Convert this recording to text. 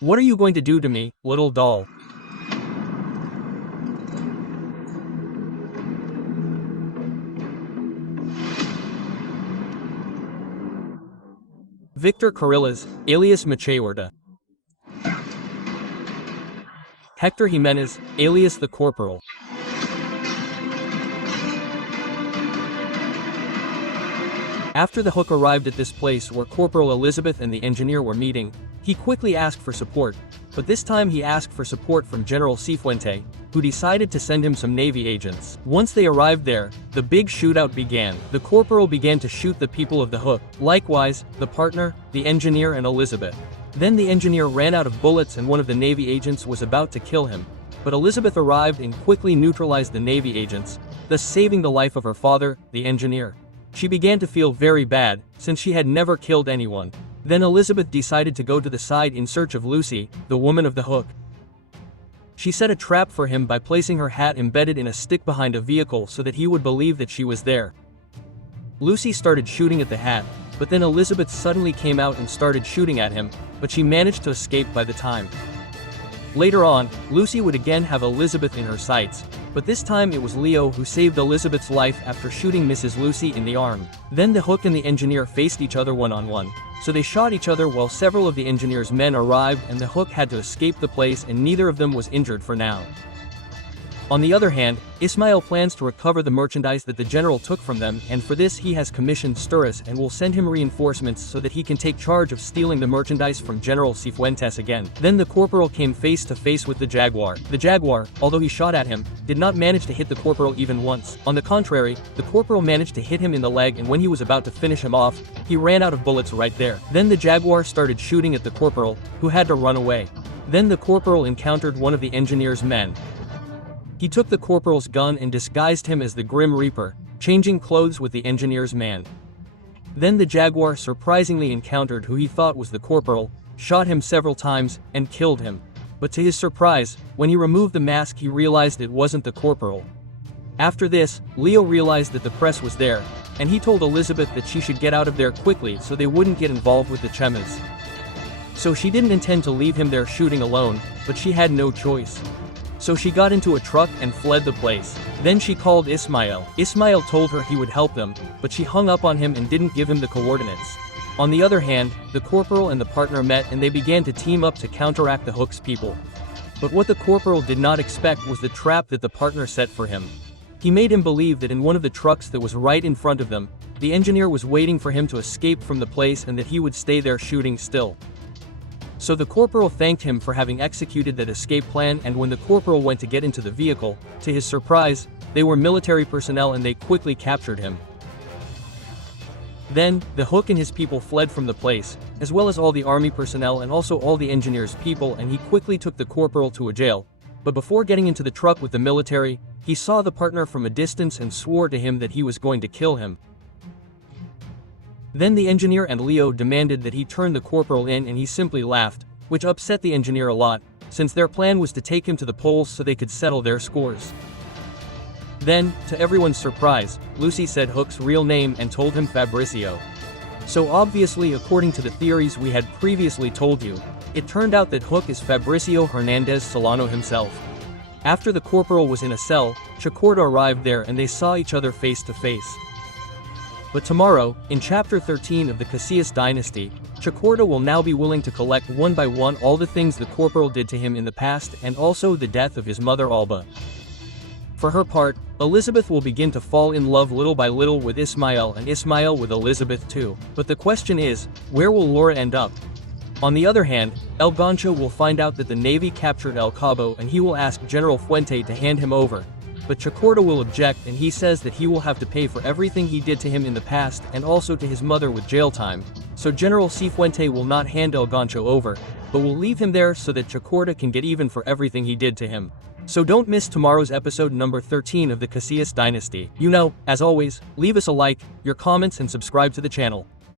What are you going to do to me, little doll? Victor Carillas, alias Machehuerta. Hector Jimenez, alias the Corporal. After the Hook arrived at this place where Corporal Elizabeth and the engineer were meeting, he quickly asked for support, but this time he asked for support from General Cifuente, who decided to send him some Navy agents. Once they arrived there, the big shootout began. The Corporal began to shoot the people of the Hook, likewise, the partner, the engineer and Elizabeth. Then the engineer ran out of bullets and one of the Navy agents was about to kill him, but Elizabeth arrived and quickly neutralized the Navy agents, thus saving the life of her father, the engineer. She began to feel very bad, since she had never killed anyone. Then Elizabeth decided to go to the side in search of Lucy, the woman of the Hook. She set a trap for him by placing her hat embedded in a stick behind a vehicle so that he would believe that she was there. Lucy started shooting at the hat, but then Elizabeth suddenly came out and started shooting at him, but she managed to escape by the time. Later on, Lucy would again have Elizabeth in her sights, but this time it was Leo who saved Elizabeth's life after shooting Mrs. Lucy in the arm. Then the Hook and the engineer faced each other one-on-one, so they shot each other while several of the engineer's men arrived and the Hook had to escape the place and neither of them was injured for now. On the other hand, Ismael plans to recover the merchandise that the general took from them and for this he has commissioned Sturris and will send him reinforcements so that he can take charge of stealing the merchandise from General Cifuentes again. Then the Corporal came face to face with the Jaguar. The Jaguar, although he shot at him, did not manage to hit the Corporal even once. On the contrary, the Corporal managed to hit him in the leg and when he was about to finish him off, he ran out of bullets right there. Then the Jaguar started shooting at the Corporal, who had to run away. Then the Corporal encountered one of the engineer's men. He took the Corporal's gun and disguised him as the Grim Reaper, changing clothes with the engineer's man. Then the Jaguar surprisingly encountered who he thought was the Corporal, shot him several times, and killed him. But to his surprise, when he removed the mask he realized it wasn't the Corporal. After this, Leo realized that the press was there, and he told Elizabeth that she should get out of there quickly so they wouldn't get involved with the Chemas. So she didn't intend to leave him there shooting alone, but she had no choice. So she got into a truck and fled the place. Then she called Ismael. Ismael told her he would help them, but she hung up on him and didn't give him the coordinates. On the other hand, the Corporal and the partner met and they began to team up to counteract the Hook's people. But what the Corporal did not expect was the trap that the partner set for him. He made him believe that in one of the trucks that was right in front of them, the engineer was waiting for him to escape from the place and that he would stay there shooting still. So the Corporal thanked him for having executed that escape plan and when the Corporal went to get into the vehicle, to his surprise, they were military personnel and they quickly captured him. Then, the Hook and his people fled from the place, as well as all the army personnel and also all the engineer's people and he quickly took the Corporal to a jail. But before getting into the truck with the military, he saw the partner from a distance and swore to him that he was going to kill him. Then the engineer and Leo demanded that he turn the Corporal in and he simply laughed, which upset the engineer a lot, since their plan was to take him to the polls so they could settle their scores. Then, to everyone's surprise, Lucy said Hook's real name and told him Fabricio. So obviously according to the theories we had previously told you, it turned out that Hook is Fabricio Hernandez Solano himself. After the Corporal was in a cell, Chacorda arrived there and they saw each other face to face. But tomorrow, in Chapter 13 of the Casillas Dynasty, Chacorda will now be willing to collect one by one all the things the Corporal did to him in the past and also the death of his mother Alba. For her part, Elizabeth will begin to fall in love little by little with Ismael and Ismael with Elizabeth too. But the question is, where will Laura end up? On the other hand, El Gancho will find out that the Navy captured El Cabo and he will ask General Fuente to hand him over. But Chacorda will object and he says that he will have to pay for everything he did to him in the past and also to his mother with jail time. So General Cifuente will not hand El Gancho over, but will leave him there so that Chacorda can get even for everything he did to him. So don't miss tomorrow's episode number 13 of the Casillas Dynasty. You know, as always, leave us a like, your comments and subscribe to the channel.